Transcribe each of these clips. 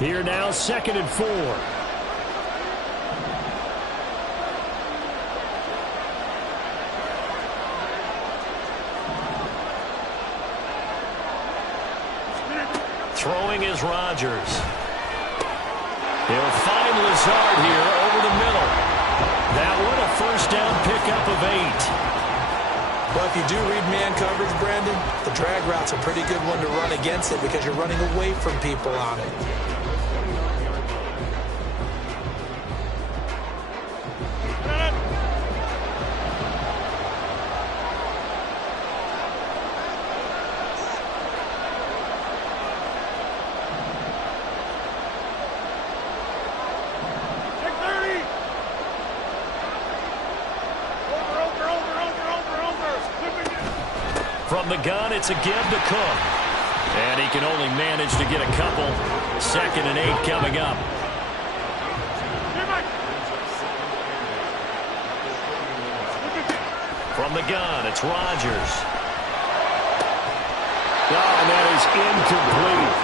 Here now, 2nd and 4. Throwing is Rodgers. He'll find Lazard here over the middle. That one a first down pickup of 8. Well, if you do read man coverage, Brandon, the drag route's a pretty good one to run against it because you're running away from people on it. From the gun, it's a give to Cook. And he can only manage to get a couple. 2nd and 8 coming up. From the gun, it's Rodgers. Oh, and that is incomplete.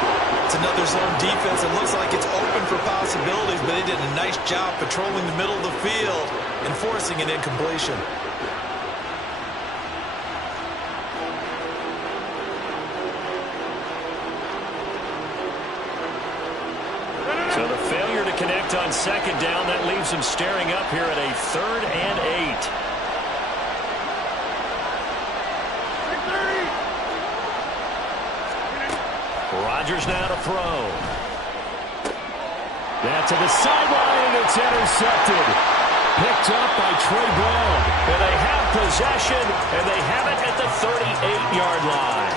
It's another zone defense. It looks like it's open for possibilities, but they did a nice job patrolling the middle of the field and forcing an incompletion. So the failure to connect on 2nd down, that leaves him staring up here at a 3rd and 8. Rodgers now to throw. That to the sideline, and it's intercepted. Picked up by Trey Brown. And they have possession, and they have it at the 38-yard line.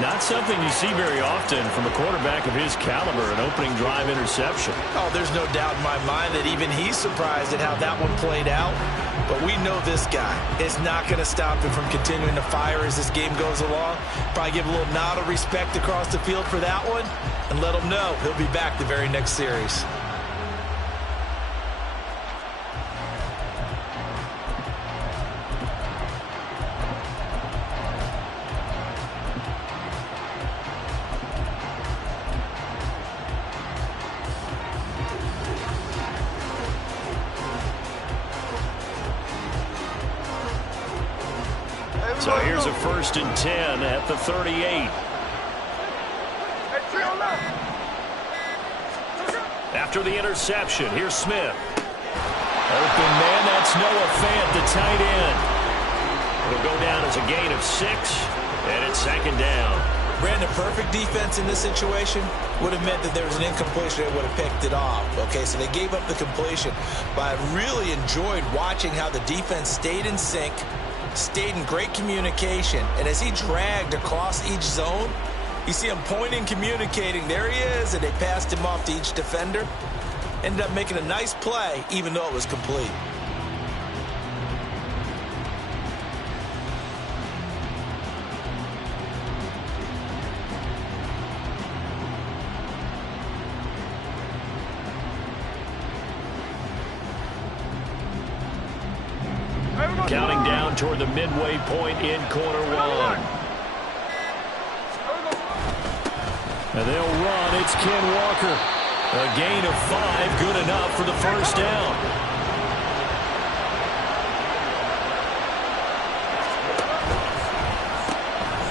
Not something you see very often from a quarterback of his caliber, an opening drive interception. Oh, there's no doubt in my mind that even he's surprised at how that one played out. But we know this guy is not going to stop him from continuing to fire as this game goes along. Probably give a little nod of respect across the field for that one and let him know he'll be back the very next series. So here's a 1st and 10 at the 38. After the interception, here's Smith. Open man, that's Noah Fant, the tight end. It'll go down as a gain of 6, and it's 2nd down. Brandon, perfect defense in this situation would have meant that there was an incompletion that would have picked it off. Okay, so they gave up the completion. But I really enjoyed watching how the defense stayed in sync, stayed in great communication, and as he dragged across each zone, you see him pointing, communicating, there he is, and they passed him off to each defender. Ended up making a nice play, even though it was complete. Counting down toward the midway point in quarter 1. And they'll run. It's Ken Walker. A gain of 5, good enough for the first down.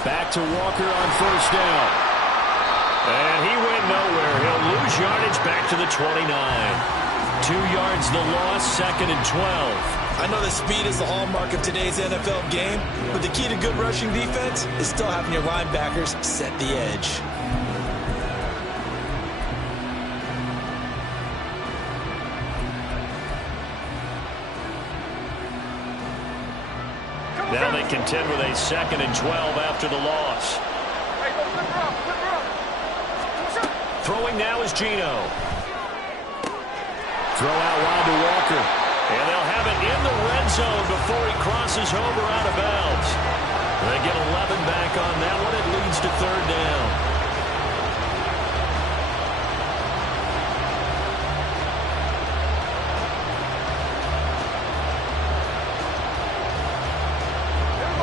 Back to Walker on first down. And he went nowhere. He'll lose yardage back to the 29. 2 yards the loss, 2nd and 12. I know that speed is the hallmark of today's NFL game, but the key to good rushing defense is still having your linebackers set the edge. Now they contend with a 2nd and 12 after the loss. Throwing now is Geno. Throw out wide to Walker. And they'll have it in the red zone before he crosses over out of bounds. They get 11 back on that one. It leads to 3rd down.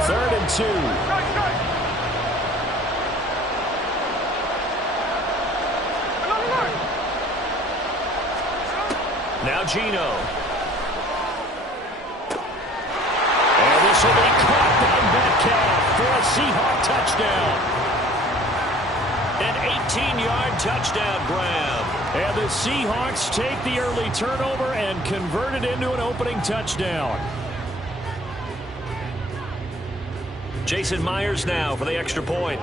Third and 2. Now Geno. And this will be caught by Metcalf for a Seahawk touchdown. An 18-yard touchdown grab. And the Seahawks take the early turnover and convert it into an opening touchdown. Jason Myers now for the extra point.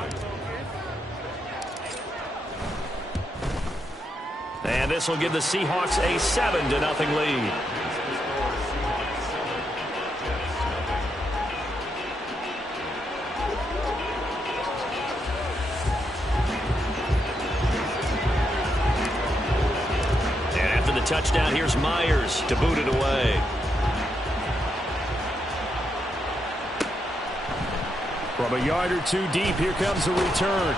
And this will give the Seahawks a 7-0 lead. Touchdown. Here's Myers to boot it away. From a yard or two deep, here comes the return.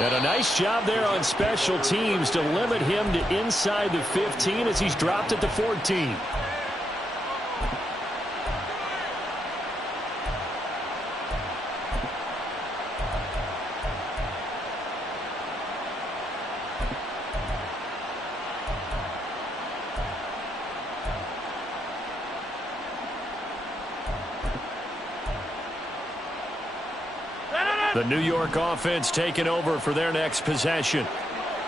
And a nice job there on special teams to limit him to inside the 15 as he's dropped at the 14. The New York offense taking over for their next possession.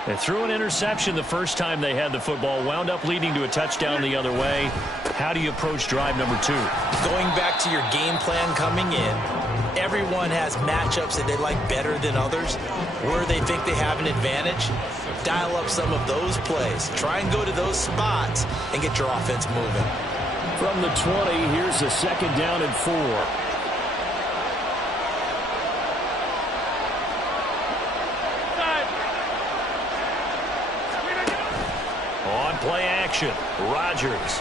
They threw an interception the first time they had the football, wound up leading to a touchdown the other way. How do you approach drive number 2? Going back to your game plan coming in, everyone has matchups that they like better than others. Where they think they have an advantage, dial up some of those plays. Try and go to those spots and get your offense moving. From the 20, here's a second down and 4. Play action. Rodgers.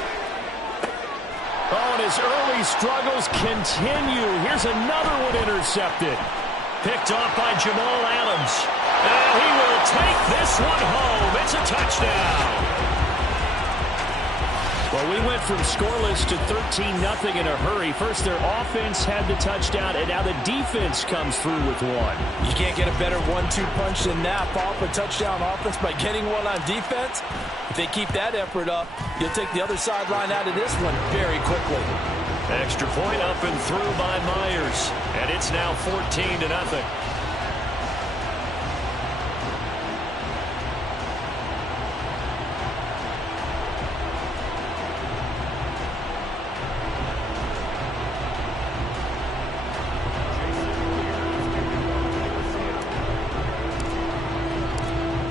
Oh, and his early struggles continue. Here's another one intercepted. Picked off by Jamal Adams. And he will take this one home. It's a touchdown. Well, we went from scoreless to 13-0 in a hurry. First, their offense had the touchdown, and now the defense comes through with one. You can't get a better 1-2 punch than that. Off a touchdown offense by getting one on defense. If they keep that effort up, you'll take the other sideline out of this one very quickly. Extra point up and through by Myers, and it's now 14-0.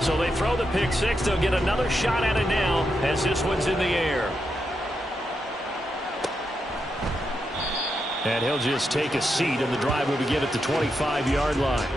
So they throw the pick six. They'll get another shot at it now as this one's in the air. And he'll just take a seat, and the drive will begin at the 25-yard line.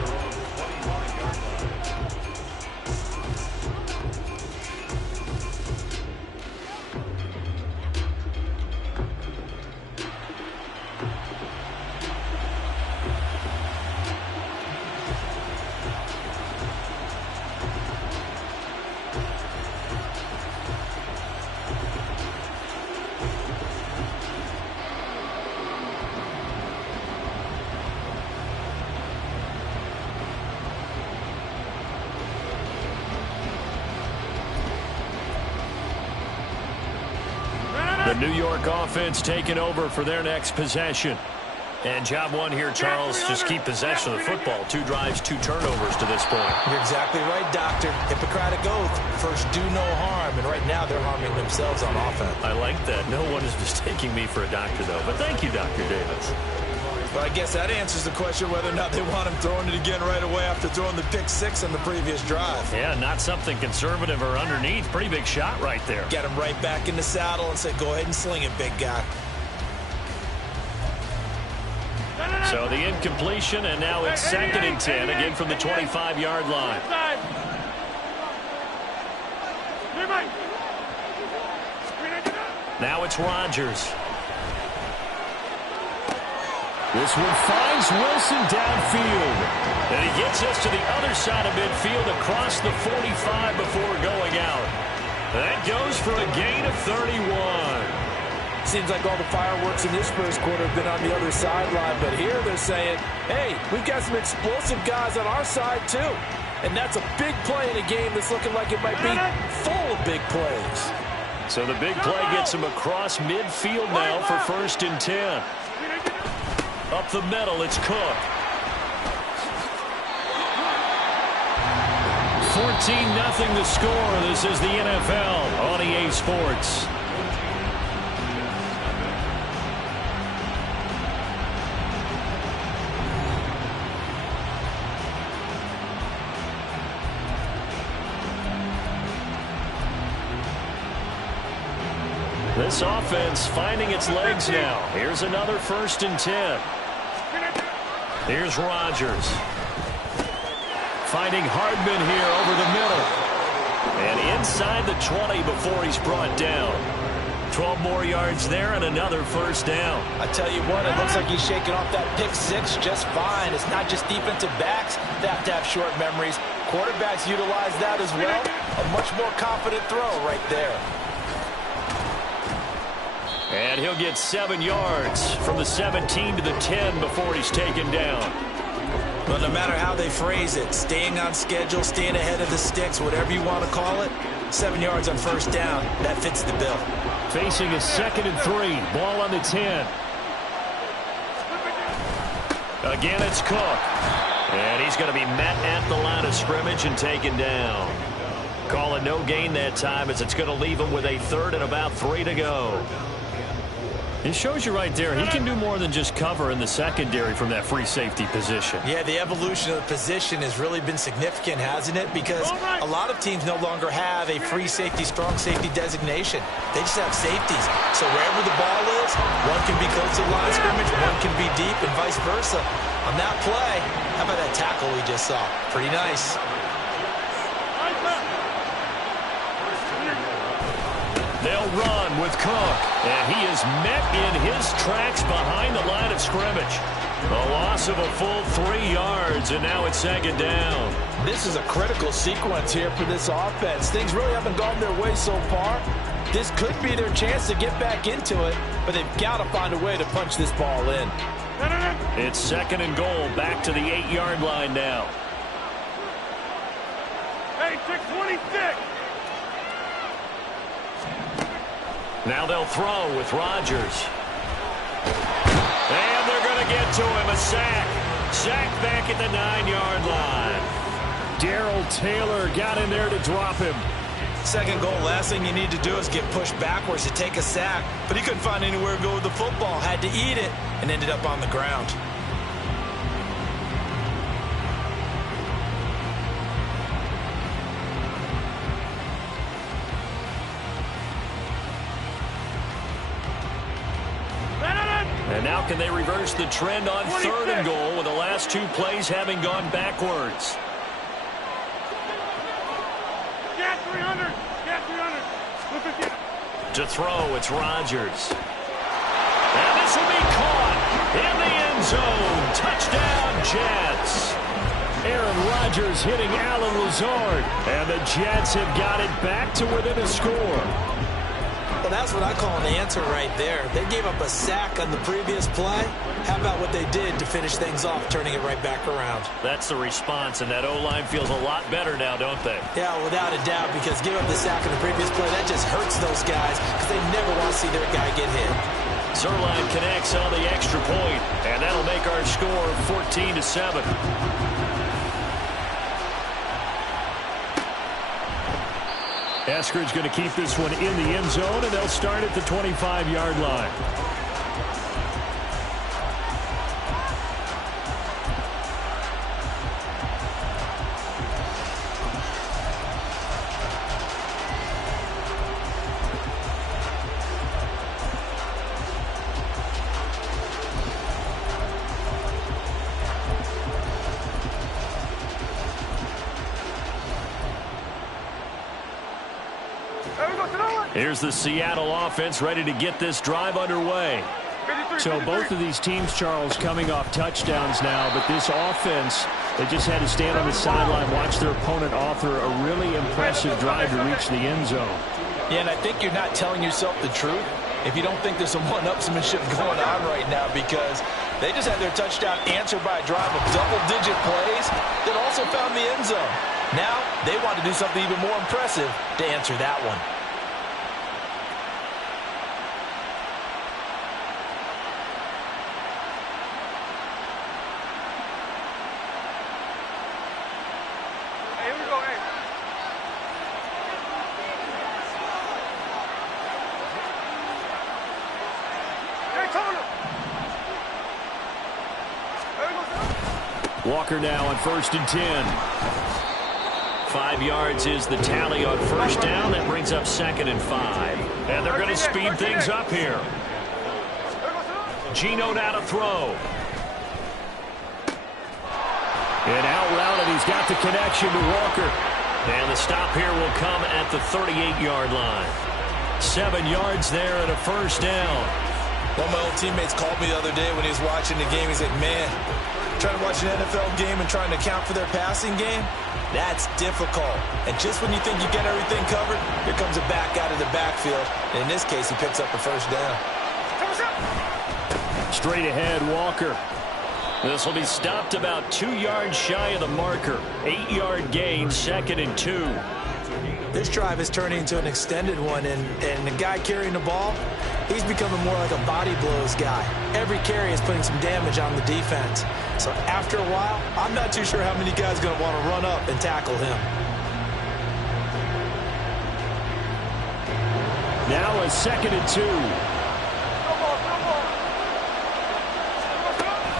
The New York offense taking over for their next possession. And job one here, Charles, just keep possession of the football. 2 drives, 2 turnovers to this point. You're exactly right, Doctor. Hippocratic oath. First, do no harm. And right now, they're harming themselves on offense. I like that. No one is mistaking me for a doctor, though. But thank you, Dr. Davis. But I guess that answers the question whether or not they want him throwing it again right away after throwing the pick six on the previous drive. Yeah, not something conservative or underneath. Pretty big shot right there. Get him right back in the saddle and say, go ahead and sling it, big guy. So the incompletion, and now it's 2nd and 10, again from the 25-yard line. Now it's Rodgers. This one finds Wilson downfield. And he gets us to the other side of midfield across the 45 before going out. That goes for a gain of 31. Seems like all the fireworks in this first quarter have been on the other sideline, but here they're saying, hey, we've got some explosive guys on our side too. And that's a big play in a game that's looking like it might be full of big plays. So the big play gets him across midfield now for 1st and 10. Up the middle, it's Cook. 14-0 the score. This is the NFL on EA Sports. This offense finding its legs now. Here's another 1st and 10. Here's Rodgers. Finding Hardman here over the middle. And inside the 20 before he's brought down. 12 more yards there and another 1st down. I tell you what, it looks like he's shaking off that pick six just fine. It's not just defensive backs that have to have short memories. Quarterbacks utilize that as well. A much more confident throw right there. And he'll get 7 yards from the 17 to the 10 before he's taken down. Well, no matter how they phrase it, staying on schedule, staying ahead of the sticks, whatever you want to call it, 7 yards on 1st down, that fits the bill. Facing a 2nd and 3, ball on the 10. Again, it's Cook. And he's going to be met at the line of scrimmage and taken down. Call it no gain that time as it's going to leave him with a 3rd and about 3 to go. It shows you right there, he can do more than just cover in the secondary from that free safety position. Yeah, the evolution of the position has really been significant, hasn't it? Because a lot of teams no longer have a free safety, strong safety designation. They just have safeties. So wherever the ball is, one can be close to the line of scrimmage, one can be deep, and vice versa. On that play, how about that tackle we just saw? Pretty nice. They'll run with Cook, and he is met in his tracks behind the line of scrimmage. A loss of a full 3 yards, and now it's 2nd down. This is a critical sequence here for this offense. Things really haven't gone their way so far. This could be their chance to get back into it, but they've got to find a way to punch this ball in. It's 2nd and goal, back to the 8-yard line now. Hey, 626. Now they'll throw with Rodgers. And they're going to get to him. A sack. Sack back at the 9-yard line. Darrell Taylor got in there to drop him. 2nd goal, last thing you need to do is get pushed backwards to take a sack. But he couldn't find anywhere to go with the football. Had to eat it and ended up on the ground. And now can they reverse the trend on 3rd and goal with the last 2 plays having gone backwards? Get 300. Get 300. To throw, it's Rodgers. And this will be caught in the end zone. Touchdown, Jets. Aaron Rodgers hitting Allen Lazard. And the Jets have got it back to within a score. Well, that's what I call an answer right there. They gave up a sack on the previous play. How about what they did to finish things off, turning it right back around? That's the response, and that O-line feels a lot better now, don't they? Yeah, without a doubt, because giving up the sack on the previous play, that just hurts those guys because they never want to see their guy get hit. Zerline connects on the extra point, and that'll make our score 14-7. Eskridge going to keep this one in the end zone, and they'll start at the 25-yard line. Here's the Seattle offense ready to get this drive underway. So both of these teams, Charles, coming off touchdowns now, but this offense, they just had to stand on the sideline, watch their opponent author a really impressive drive to reach the end zone. Yeah, and I think you're not telling yourself the truth if you don't think there's some one-upsmanship going on right now, because they just had their touchdown answered by a drive of double-digit plays that also found the end zone. Now they want to do something even more impressive to answer that one. Walker now on 1st and 10. 5 yards is the tally on first down. That brings up 2nd and 5. And they're going to speed things up here. Geno now to throw. And out route, and he's got the connection to Walker. And the stop here will come at the 38-yard line. 7 yards there and a first down. One of my old teammates called me the other day when he was watching the game. He's like, man, trying to watch an NFL game and trying to account for their passing game, that's difficult. And just when you think you get everything covered, here comes a back out of the backfield. And in this case, he picks up a first down. Straight ahead, Walker. This will be stopped about 2 yards shy of the marker. 8-yard gain, 2nd and 2. This drive is turning into an extended one, and the guy carrying the ball, he's becoming more like a body blows guy. Every carry is putting some damage on the defense. So after a while, I'm not too sure how many guys are going to want to run up and tackle him. Now a 2nd and 2.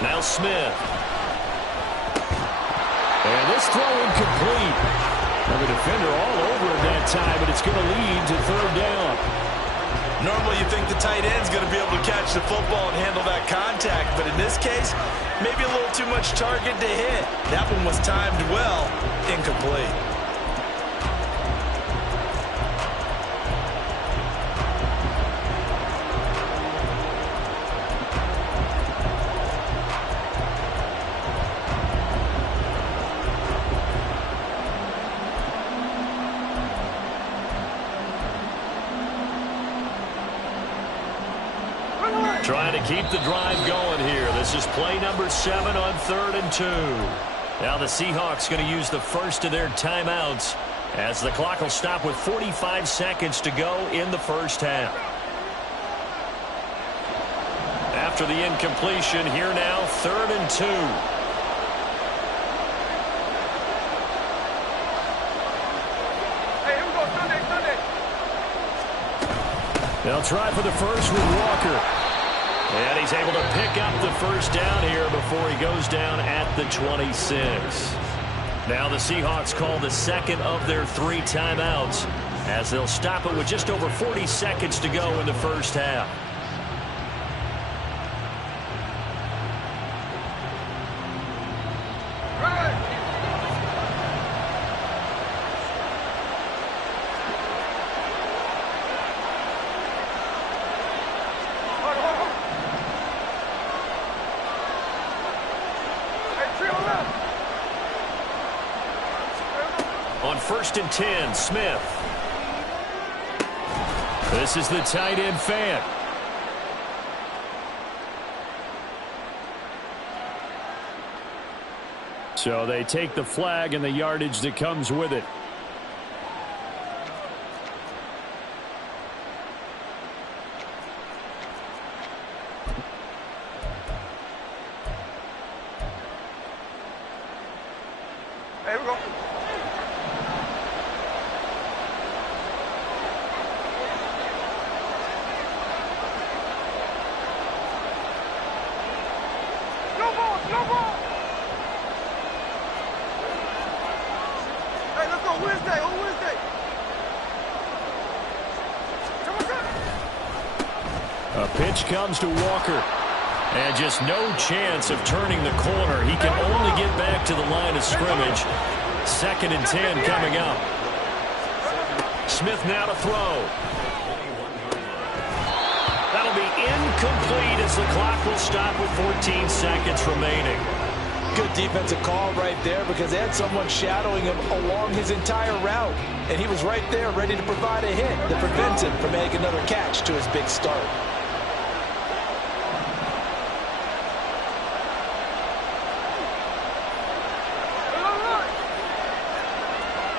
Now Smith. And this throw incomplete. And the defender all over him that time, but it's going to lead to 3rd down. Normally you think the tight end's going to be able to catch the football and handle that contact, but in this case, maybe a little too much target to hit. That one was timed well, incomplete. Trying to keep the drive going here. This is play number 7 on 3rd and 2. Now the Seahawks going to use the first of their timeouts as the clock will stop with 45 seconds to go in the first half. After the incompletion, here now 3rd and 2. They'll try for the first with Walker. And he's able to pick up the first down here before he goes down at the 26. Now the Seahawks call the second of their 3 timeouts as they'll stop it with just over 40 seconds to go in the first half. On 1st and 10, Smith. This is the tight end Fant. So they take the flag and the yardage that comes with it. Hey, we go. No ball. Hey, let's go Wednesday, on Wednesday. A pitch comes to Walker. And just no chance of turning the corner. He can only get back to the line of scrimmage. 2nd and 10 coming up. Smith now to throw. That'll be incomplete as the clock will stop with 14 seconds remaining. Good defensive call right there because they had someone shadowing him along his entire route. And he was right there ready to provide a hit that prevents him from making another catch to his big start.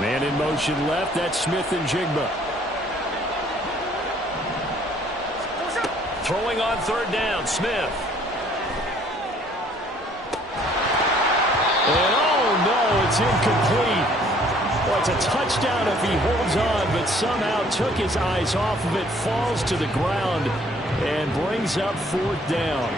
Man in motion left. That's Smith and Jigba. Throwing on 3rd down, Smith. And oh no, it's incomplete. Well, it's a touchdown if he holds on, but somehow took his eyes off of it, falls to the ground, and brings up 4th down.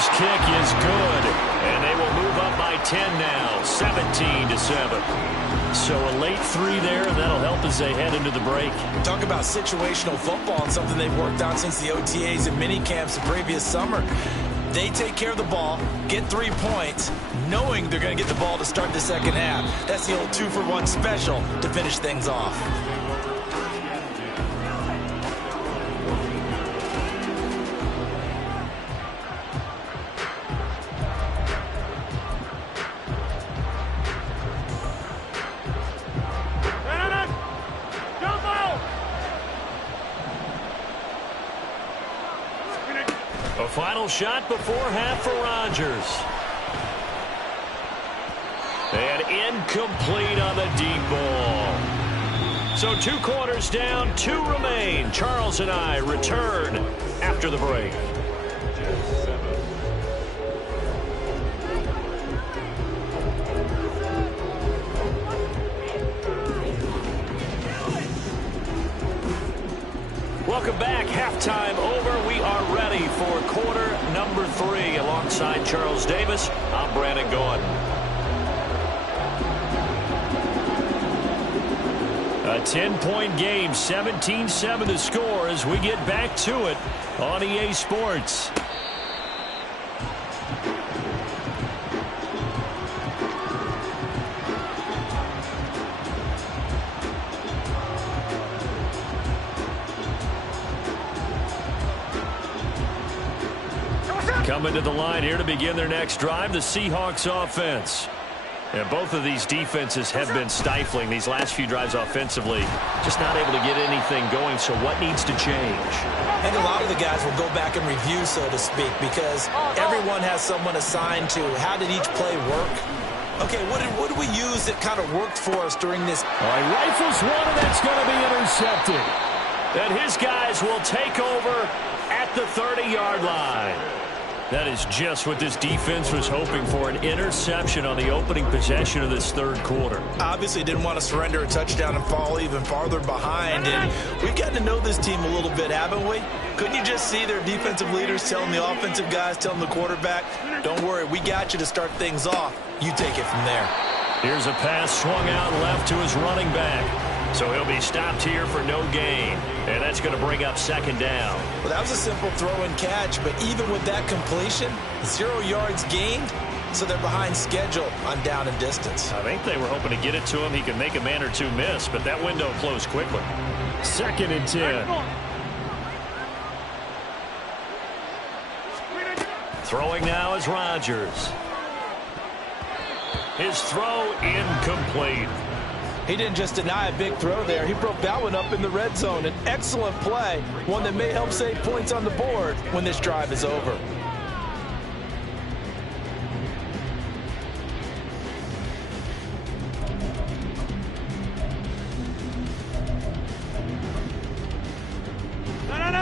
His kick is good, and they will move up by 10 now, 17-7. So a late 3 there, and that'll help as they head into the break. Talk about situational football and something they've worked on since the OTAs and mini camps the previous summer. They take care of the ball, get 3 points, knowing they're going to get the ball to start the second half. That's the old 2-for-1 special to finish things off. A final shot before half for Rodgers. And incomplete on the deep ball. So 2 quarters down, 2 remain. Charles and I return after the break. Welcome back. Halftime over. We are ready for quarter number 3. Alongside Charles Davis, I'm Brandon Gaudin. A 10-point game, 17-7 the score as we get back to it on EA Sports. Coming to the line here to begin their next drive, the Seahawks offense. And both of these defenses have been stifling these last few drives offensively. Just not able to get anything going, so what needs to change? I think a lot of the guys will go back and review, so to speak, because everyone has someone assigned to how did each play work. Okay, what did we use that kind of worked for us during this? All right, rifles one, and that's going to be intercepted. And his guys will take over at the 30-yard line. That is just what this defense was hoping for, an interception on the opening possession of this third quarter. Obviously didn't want to surrender a touchdown and fall even farther behind. And we've gotten to know this team a little bit, haven't we? Couldn't you just see their defensive leaders telling the offensive guys, telling the quarterback, don't worry, we got you to start things off. You take it from there. Here's a pass swung out left to his running back. So he'll be stopped here for no gain. And that's going to bring up second down. Well, that was a simple throw and catch, but even with that completion, 0 yards gained, so they're behind schedule on down and distance. I think they were hoping to get it to him. He could make a man or two miss, but that window closed quickly. 2nd and 10. Throwing now is Rodgers. His throw incomplete. He didn't just deny a big throw there. He broke that one up in the red zone. An excellent play, one that may help save points on the board when this drive is over.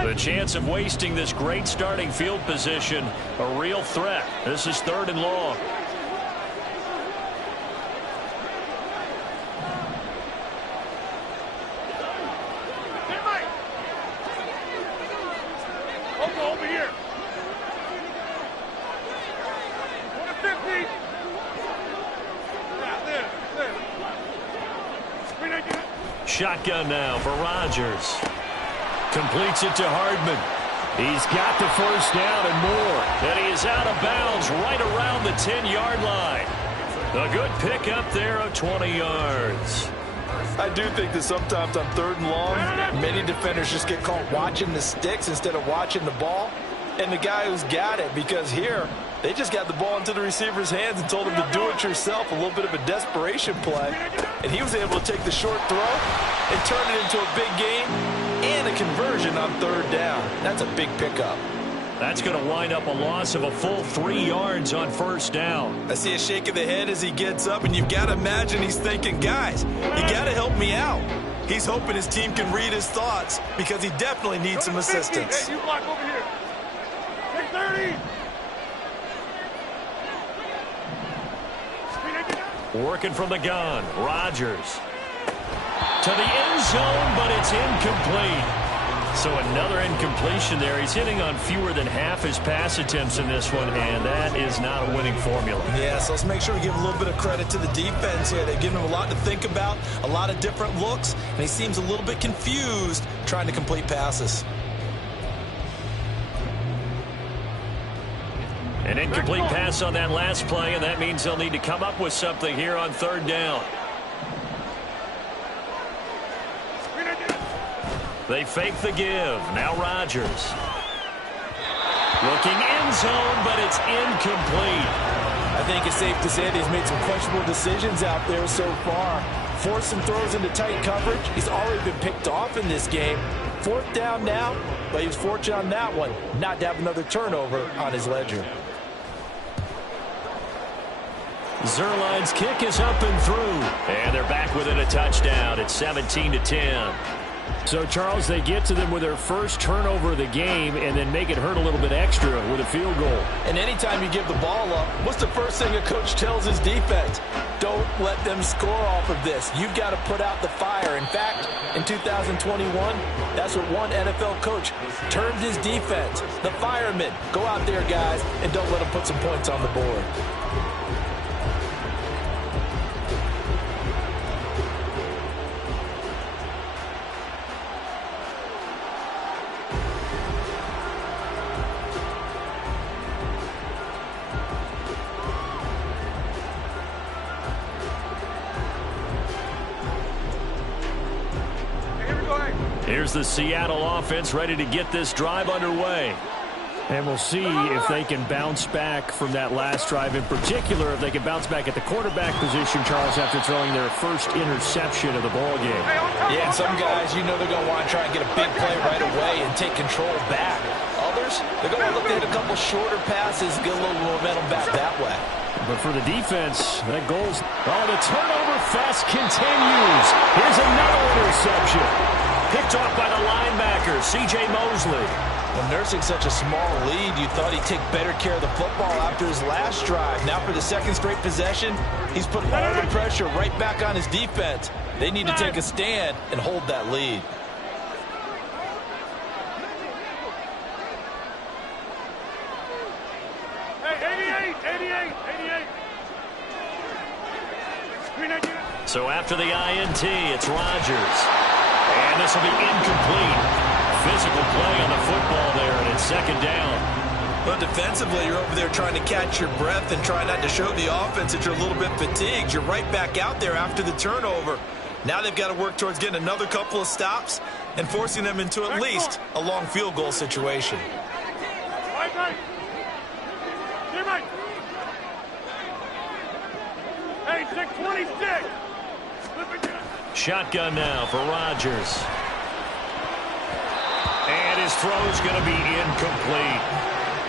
The chance of wasting this great starting field position, a real threat. This is 3rd and long. Over here. 150. Shotgun now for Rodgers. Completes it to Hardman. He's got the first down and more. And he is out of bounds right around the 10-yard line. A good pickup there of 20 yards. I do think that sometimes on 3rd and long, many defenders just get caught watching the sticks instead of watching the ball. And the guy who's got it, because here, they just got the ball into the receiver's hands and told him to do it yourself, a little bit of a desperation play. And he was able to take the short throw and turn it into a big gain and a conversion on 3rd down. That's a big pickup. That's going to wind up a loss of a full 3 yards on 1st down. I see a shake of the head as he gets up, and you've got to imagine he's thinking, guys, you got to help me out. He's hoping his team can read his thoughts because he definitely needs some assistance. Hey, you block over here. Take 30. Working from the gun. Rodgers. To the end zone, but it's incomplete. So another incompletion there. He's hitting on fewer than half his pass attempts in this one, and that is not a winning formula. Yeah, so let's make sure we give a little bit of credit to the defense here. They've given him a lot to think about, a lot of different looks, and he seems a little bit confused trying to complete passes. An incomplete pass on that last play, and that means they'll need to come up with something here on third down. They fake the give. Now Rodgers. Looking end zone, but it's incomplete. I think it's safe to say that he's made some questionable decisions out there so far. Forcing throws into tight coverage. He's already been picked off in this game. Fourth down now, but he was fortunate on that one not to have another turnover on his ledger. Zerline's kick is up and through. And they're back within a touchdown. It's 17-10. So, Charles, they get to them with their first turnover of the game and then make it hurt a little bit extra with a field goal. And anytime you give the ball up, what's the first thing a coach tells his defense? Don't let them score off of this. You've got to put out the fire. In fact, in 2021, that's what one NFL coach termed his defense. The firemen. Go out there, guys, and don't let them put some points on the board. Here's the Seattle offense ready to get this drive underway. And we'll see if they can bounce back from that last drive. In particular, if they can bounce back at the quarterback position, Charles, after throwing their first interception of the ball game. Yeah, and some guys, you know they're going to want to try and get a big play right away and take control back. Others, they're going to look to hit a couple shorter passes, get a little momentum back that way. But for the defense, that goal's... Oh, the turnover fest continues. Here's another interception. Picked off by the linebacker, C.J. Mosley. When nursing such a small lead, you thought he'd take better care of the football after his last drive. Now for the second straight possession, he's put all the pressure right back on his defense. They need to take a stand and hold that lead. Hey, 88. So after the INT, it's Rodgers. And this will be incomplete. Physical play on the football there, and it's second down. But defensively, you're over there trying to catch your breath and try not to show the offense that you're a little bit fatigued. You're right back out there after the turnover. Now they've got to work towards getting another couple of stops and forcing them into at least a long field goal situation. Hey, 626. Shotgun now for Rodgers. And his throw's going to be incomplete.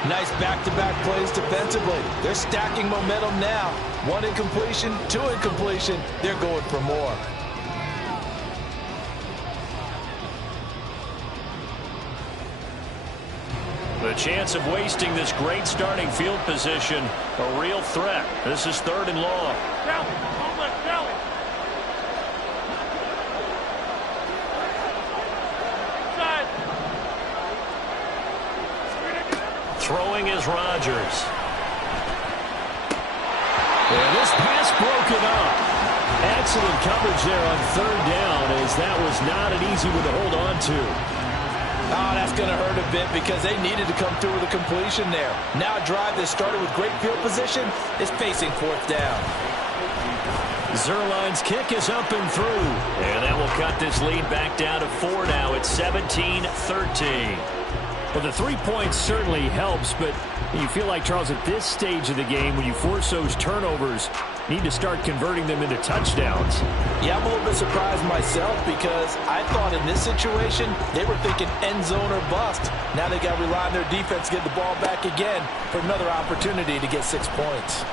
Nice back-to-back plays defensively. They're stacking momentum now. One incompletion, two incompletion. They're going for more. The chance of wasting this great starting field position, a real threat. This is third and long. Throwing is Rodgers. And this pass broken up. Excellent coverage there on third down, as that was not an easy one to hold on to. Oh, that's going to hurt a bit because they needed to come through with a completion there. Now a drive that started with great field position is facing fourth down. Zerline's kick is up and through. And that will cut this lead back down to 4 now. It's 17-13. Well, the 3 points certainly helps, but you feel like, Charles, at this stage of the game, when you force those turnovers, need to start converting them into touchdowns. Yeah, I'm a little bit surprised myself because I thought in this situation they were thinking end zone or bust. Now they got to rely on their defense to get the ball back again for another opportunity to get 6 points.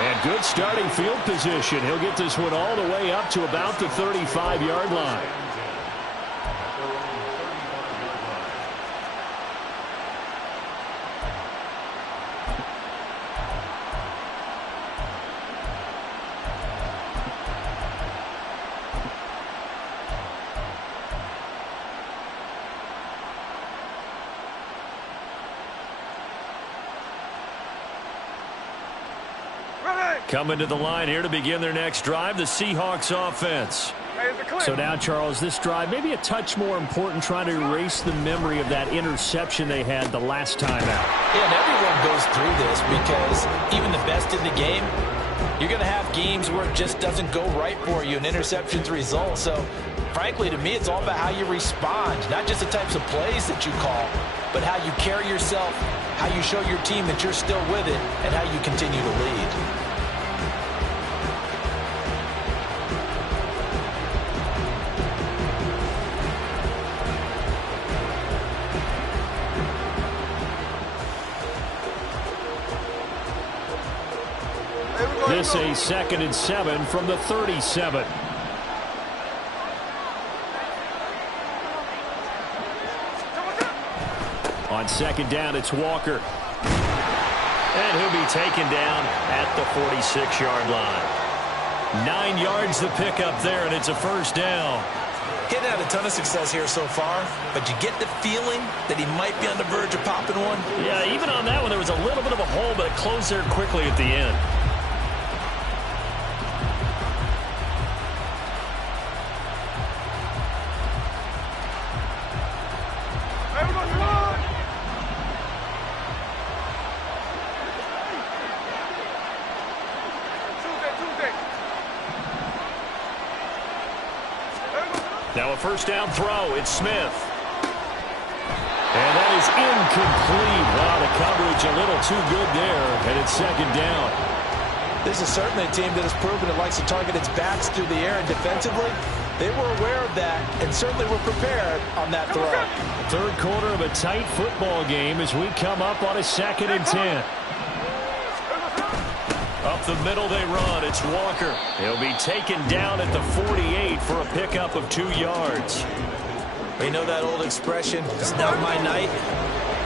And good starting field position. He'll get this one all the way up to about the 35-yard line. Coming to the line here to begin their next drive, the Seahawks offense. So now, Charles, this drive maybe a touch more important, trying to erase the memory of that interception they had the last time out. Yeah, and everyone goes through this because even the best in the game, you're going to have games where it just doesn't go right for you, and interceptions result. So, frankly, to me, it's all about how you respond, not just the types of plays that you call, but how you carry yourself, how you show your team that you're still with it, and how you continue to lead. This a 2nd and 7 from the 37. On 2nd down, it's Walker. And he'll be taken down at the 46-yard line. 9 yards the pickup there, and it's a 1st down. He's had a ton of success here so far, but you get the feeling that he might be on the verge of popping one. Yeah, even on that one, there was a little bit of a hole, but it closed there quickly at the end. Now a 1st down throw. It's Smith. And that is incomplete. Wow, the coverage a little too good there. And it's 2nd down. This is certainly a team that has proven it likes to target its backs through the air, and defensively, they were aware of that and certainly were prepared on that throw. 3rd quarter of a tight football game as we come up on a 2nd and 10. Up the middle they run. It's Walker. He'll be taken down at the 48 for a pickup of 2 yards. You know that old expression, it's not my night?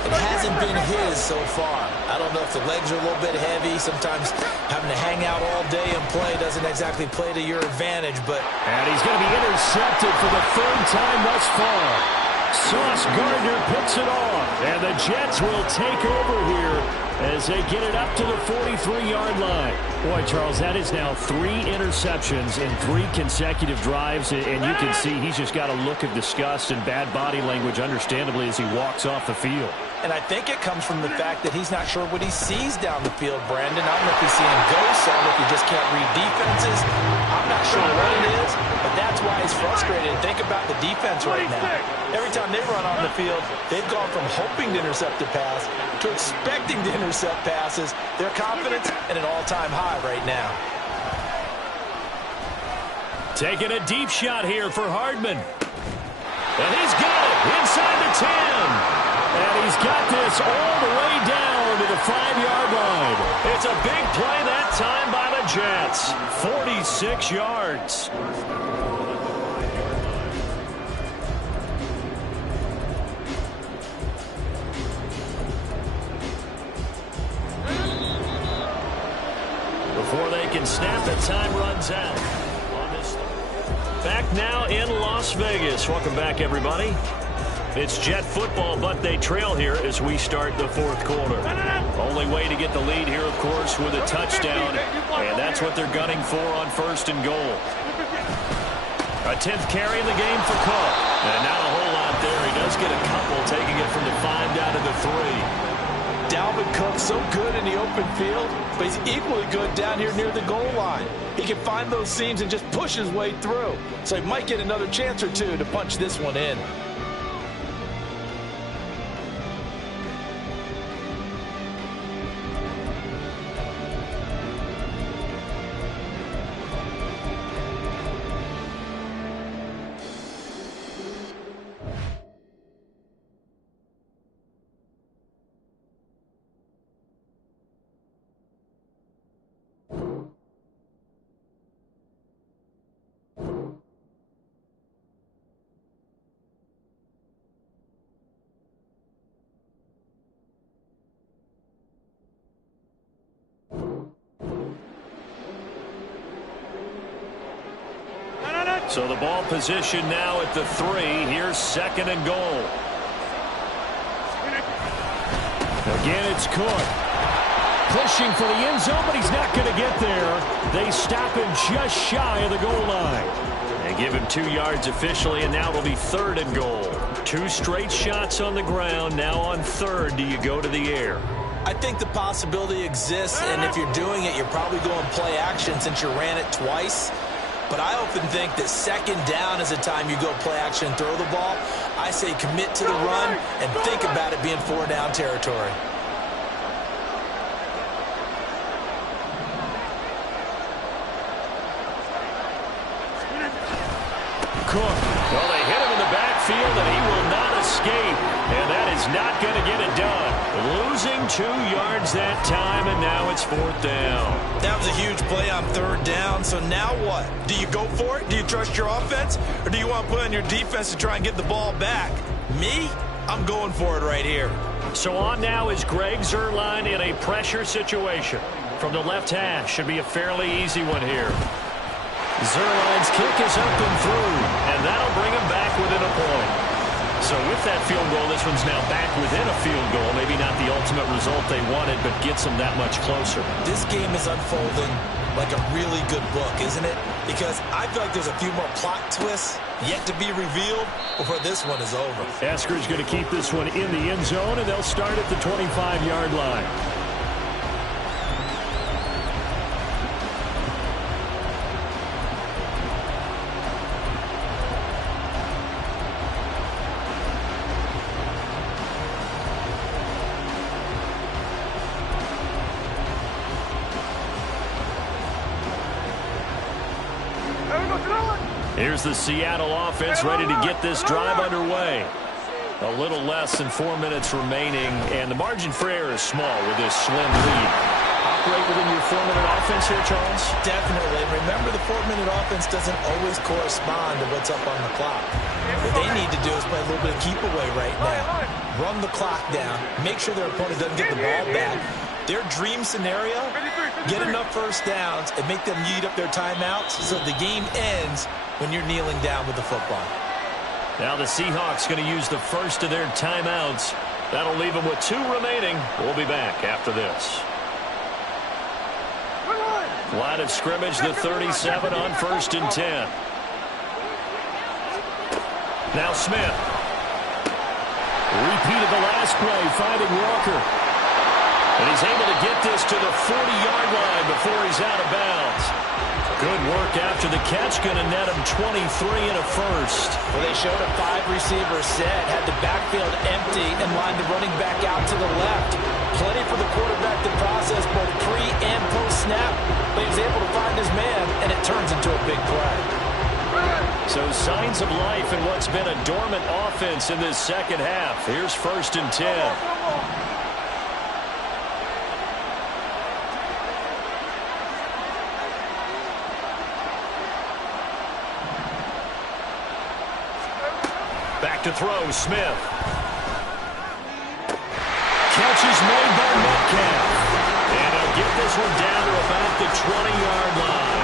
It hasn't been his so far. I don't know if the legs are a little bit heavy. Sometimes having to hang out all day and play doesn't exactly play to your advantage, but... And he's going to be intercepted for the 3rd time thus far. Sauce Gardner picks it off, and the Jets will take over here as they get it up to the 43-yard line. Boy, Charles, that is now 3 interceptions in 3 consecutive drives, and you can see he's just got a look of disgust and bad body language, understandably, as he walks off the field. And I think it comes from the fact that he's not sure what he sees down the field, Brandon. I don't know if he's seeing ghosts. I don't know if he just can't read defenses. I'm not sure what it is, but that's why he's frustrated. Think about the defense right now. Every time they run on the field, they've gone from hoping to intercept a pass to expecting to intercept passes. Their confidence at an all-time high right now. Taking a deep shot here for Hardman. And he's got it inside the 10. And he's got this all the way down to the 5-yard line. It's a big play that time by the Jets. 46 yards. Before they can snap, the time runs out. Back now in Las Vegas. Welcome back, everybody. It's Jet football, but they trail here as we start the 4th quarter. Only way to get the lead here, of course, with a touchdown, and that's what they're gunning for on 1st and goal. A 10th carry in the game for Cook. And not a whole lot there. He does get a couple, taking it from the 5 down to the 3. Dalvin Cook so good in the open field, but he's equally good down here near the goal line. He can find those seams and just push his way through. So he might get another chance or 2 to punch this one in. So the ball position now at the 3. Here's 2nd and goal. Again, it's Cook. Pushing for the end zone, but he's not going to get there. They stop him just shy of the goal line. They give him 2 yards officially, and now it'll be 3rd and goal. 2 straight shots on the ground. Now on 3rd, do you go to the air? I think the possibility exists, and if you're doing it, you're probably going play action since you ran it twice. But I often think that 2nd down is the time you go play action and throw the ball. I say commit to the run and think about it being 4 down territory. Cook. Well, they hit him in the backfield, and he will not escape. And that is not going to get it done. Losing 2 yards that time, and now it's 4th down. That was a huge play on 3rd down. So now what? Do you go for it? Do you trust your offense? Or do you want to put on your defense to try and get the ball back? Me? I'm going for it right here. So on now is Greg Zuerlein in a pressure situation. From the left hash, should be a fairly easy one here. Zuerlein's kick is up and through, and that'll bring him back within a point. So with that field goal, this one's now back within a field goal. Maybe not the ultimate result they wanted, but gets them that much closer. This game is unfolding like a really good book, isn't it? Because I feel like there's a few more plot twists yet to be revealed before this one is over. Esker's going to keep this one in the end zone, and they'll start at the 25-yard line. Here's the Seattle offense ready to get this drive underway. A little less than 4 minutes remaining, and the margin for error is small with this slim lead. Operate within your 4-minute offense here, Charles? Definitely. And remember, the 4-minute offense doesn't always correspond to what's up on the clock. What they need to do is play a little bit of keep away right now. Run the clock down. Make sure their opponent doesn't get the ball back. Their dream scenario, get enough 1st downs and make them eat up their timeouts so the game ends when you're kneeling down with the football. Now the Seahawks going to use the first of their timeouts. That'll leave them with 2 remaining. We'll be back after this. Line of scrimmage, the 37 on 1st and 10. Now Smith. Repeated the last play, finding Walker. And he's able to get this to the 40-yard line before he's out of bounds. Good work after the catch, going to net him 23 and a first. Well, they showed a 5-receiver set, had the backfield empty, and lined the running back out to the left. Plenty for the quarterback to process both pre and post-snap, but he was able to find his man, and it turns into a big play. So signs of life in what's been a dormant offense in this second half. Here's 1st and 10. Back to throw, Smith. Catch is made by Metcalf. And he'll get this one down to about the 20-yard line.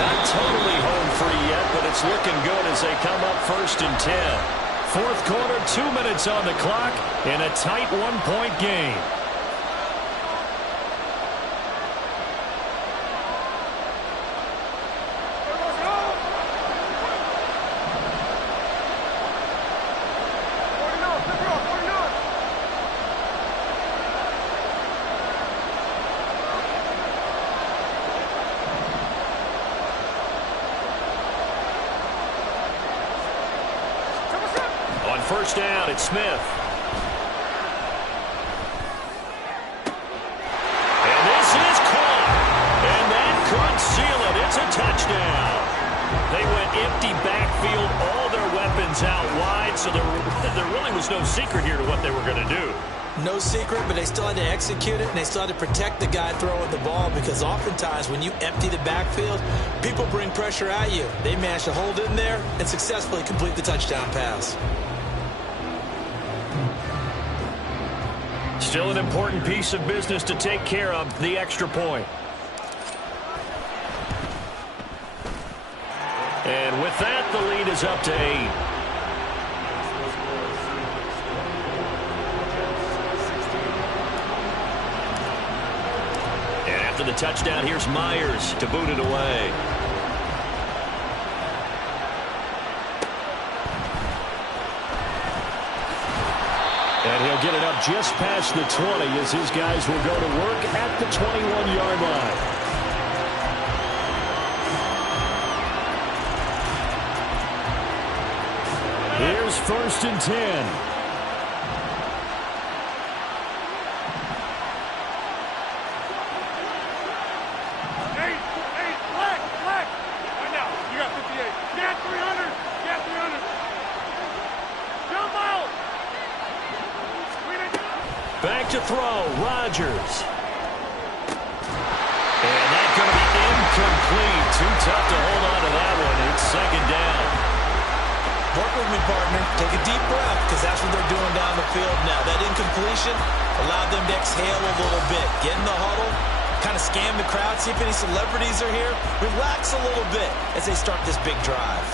Not totally home free yet, but it's looking good as they come up 1st and 10. 4th quarter, 2 minutes on the clock, in a tight 1-point game. On 1st down, it's Smith. And this is caught. And that could seal it. It's a touchdown. They went empty backfield, all their weapons out wide, so there really was no secret here to what they were going to do. No secret, but they still had to execute it, and they still had to protect the guy throwing the ball, because oftentimes when you empty the backfield, people bring pressure at you. They managed to hold in there and successfully complete the touchdown pass. Still an important piece of business to take care of, the extra point. And with that, the lead is up to 8. after the touchdown. Here's Myers to boot it away. And he'll get it up just past the 20 as his guys will go to work at the 21-yard line. Here's 1st and 10. Back to throw, Rodgers. And that's going to be incomplete. Too tough to hold on to that one. It's 2nd down. Work with me, partner. Take a deep breath, because that's what they're doing down the field now. That incompletion allowed them to exhale a little bit. Get in the huddle, kind of scan the crowd, see if any celebrities are here. Relax a little bit as they start this big drive.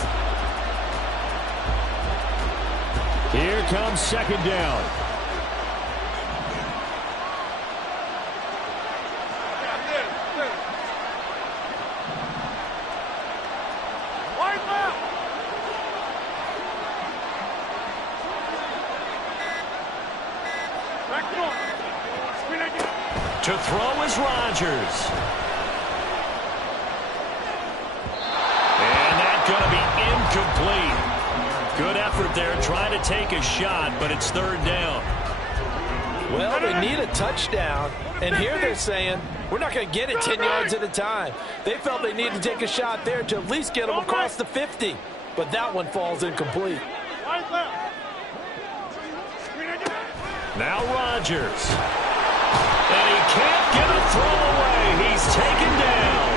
Here comes 2nd down. To throw is Rodgers. And that's going to be incomplete. Good effort there trying to take a shot, but it's 3rd down. Well, they need a touchdown, and here they're saying, we're not going to get it 10 yards at a time. They felt they needed to take a shot there to at least get them across the 50, but that one falls incomplete. Now Rodgers. And he can't get a throw away. He's taken down.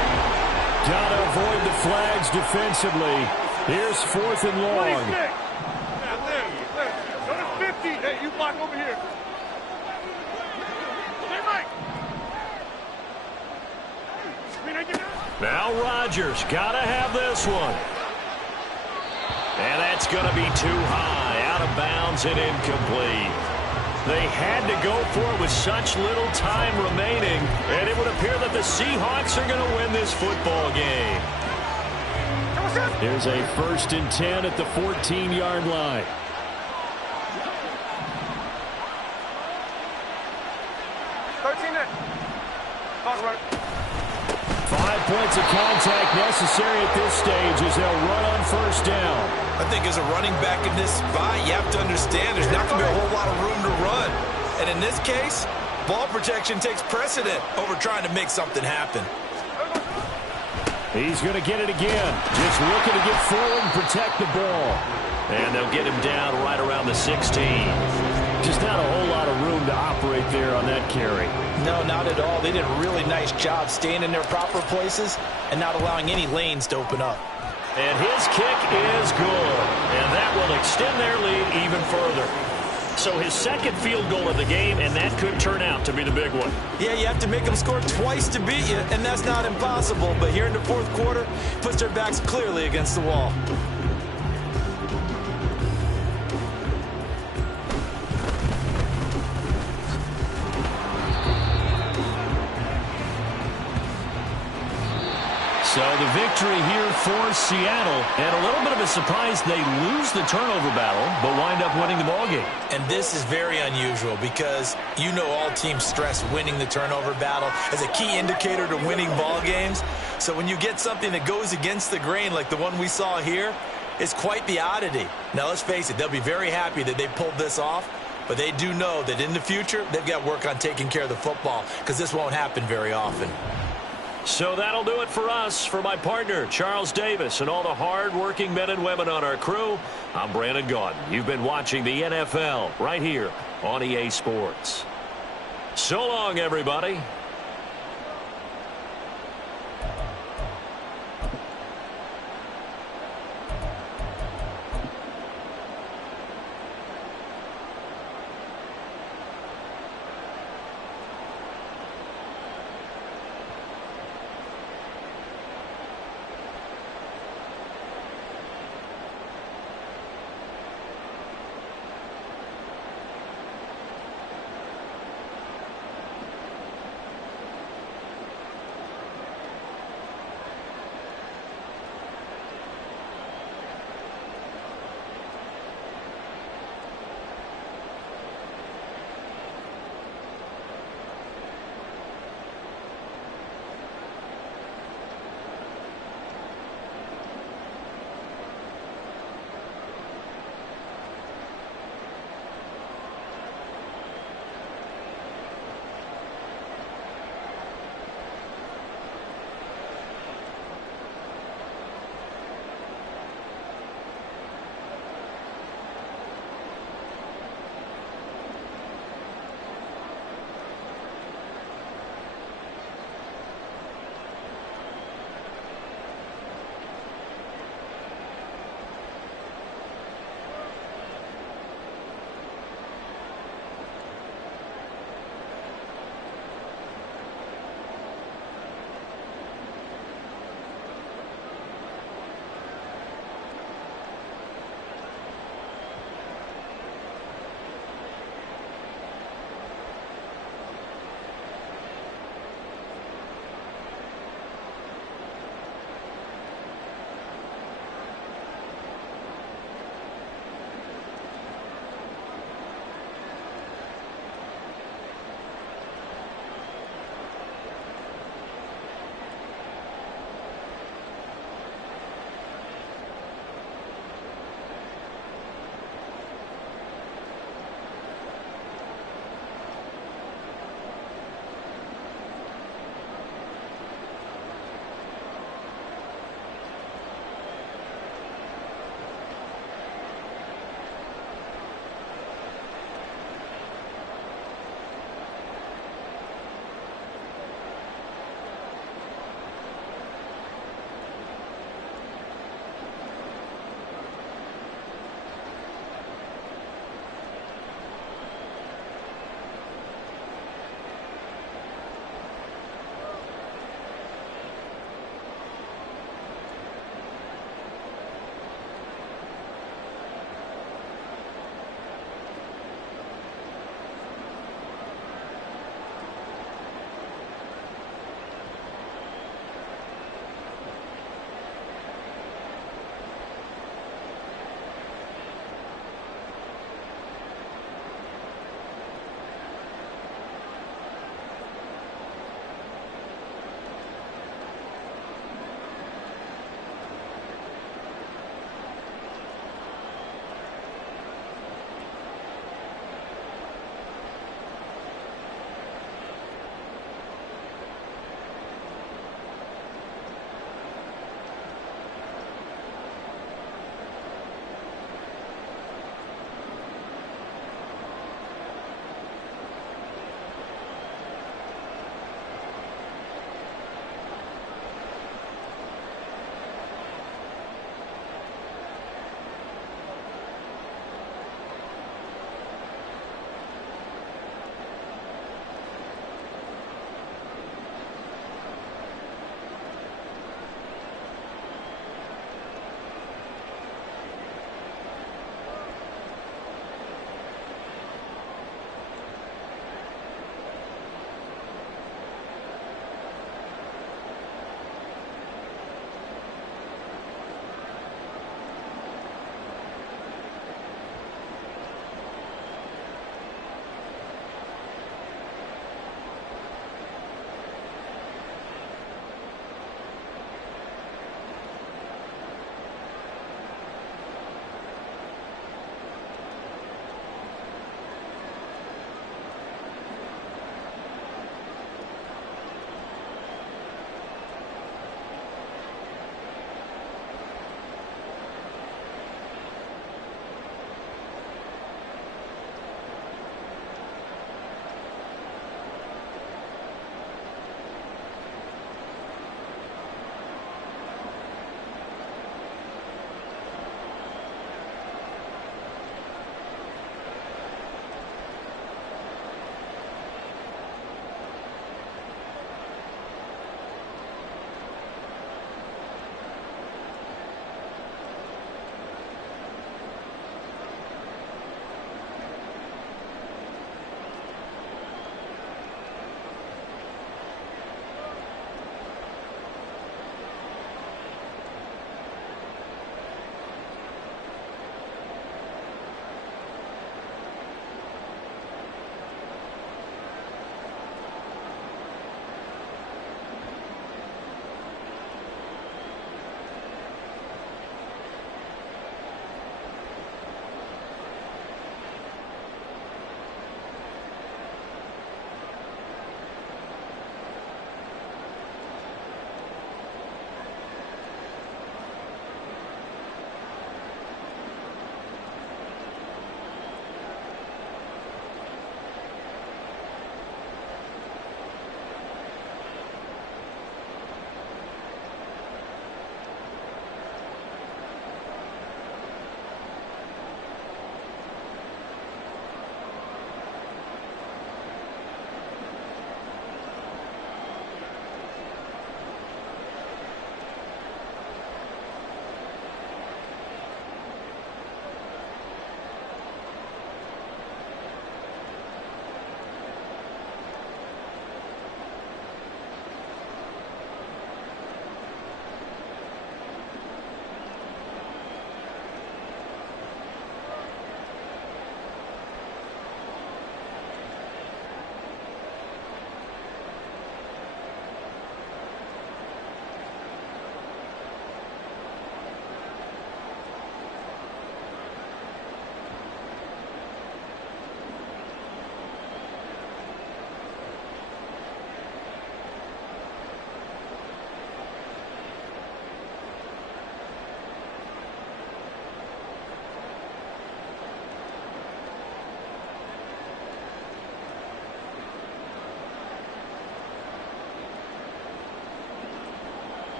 Got to avoid the flags defensively. Here's 4th and long. Go to 50. Hey, you block over here. Now Rodgers got to have this one. And that's going to be too high. Out of bounds and incomplete. They had to go for it with such little time remaining, and it would appear that the Seahawks are going to win this football game. Here's a 1st and 10 at the 14-yard line. Five points of contact necessary at this stage as they'll run on 1st down. I think as a running back in this spot, you have to understand there's not going to be a whole lot of room to run. And in this case, ball protection takes precedent over trying to make something happen. He's going to get it again. Just looking to get forward and protect the ball. And they'll get him down right around the 16. Just not a whole lot of room to operate there on that carry. No, not at all. They did a really nice job staying in their proper places and not allowing any lanes to open up. And his kick is good. And that will extend their lead even further. So his 2nd field goal of the game, and that could turn out to be the big one. Yeah, you have to make them score twice to beat you, and that's not impossible. But here in the 4th quarter, puts their backs clearly against the wall. So the victory here for Seattle, and a little bit of a surprise they lose the turnover battle, but wind up winning the ballgame. And this is very unusual because you know all teams stress winning the turnover battle as a key indicator to winning ball games. So when you get something that goes against the grain like the one we saw here, it's quite the oddity. Now let's face it, they'll be very happy that they pulled this off, but they do know that in the future they've got work on taking care of the football because this won't happen very often. So that'll do it for us. For my partner, Charles Davis, and all the hard-working men and women on our crew, I'm Brandon Gaudin. You've been watching the NFL right here on EA Sports. So long, everybody.